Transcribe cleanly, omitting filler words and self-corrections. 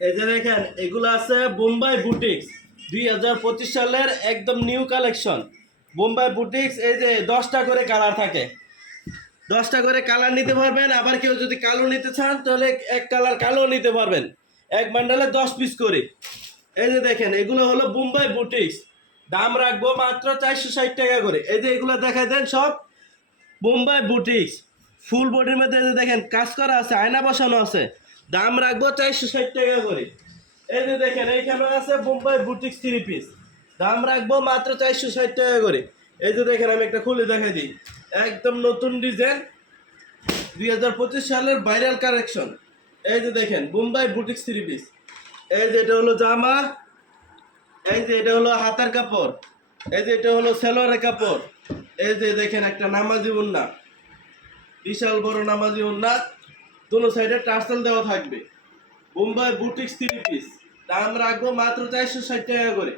এই যে দেখেন এগুলো আছে বোম্বাই বুটিক্স 2025 সালের একদম নিউ কালেকশন। বোম্বাই বুটিক্স এই যে 10টা করে কালার থাকে, 10টা করে কালার নিতে পারবেন। আবার কেউ যদি কালো নিতে চান তাহলে এক কালার কালো নিতে পারবেন। এক বান্ডালে 10 পিস করে। এই যে দেখেন এগুলো হলো বোম্বাই বুটিক্স, দাম রাখবো মাত্র 460 টাকা করে। এই যে এগুলো দেখাই দেন সব বোম্বাই বুটিক্স, ফুল বডির মধ্যে এই যে দেখেন কাজ করা আছে, আয়না বসানো আছে, দাম রাখবো 460 টাকা করে। এই যে দেখেন এইখানে আছে বোম্বাই বুটিক্স 3 পিস, দাম রাখবো মাত্র 460 টাকা করে। এই যে দেখেন আমি একটা খুলে দেখাই দিই, একদম নতুন ডিজাইন 2025 সালের ভাইরাল কালেকশন। এই যে দেখেন বোম্বাই বুটিক্স 3 পিস। এই যে এটা হলো জামা, এই যে এটা হলো হাতার কাপড়, এই যে এটা হলো সেলোয়ারের কাপড়। এই যে দেখেন একটা নামাজি ওড়না, বিশাল বড় নামাজি ওড়না, দুনো সাইডে টার্সেল দেওয়া থাকবে। বোম্বাই বুটিক্স 3 পিস, দাম রাখবো মাত্র 460 টাকা করে।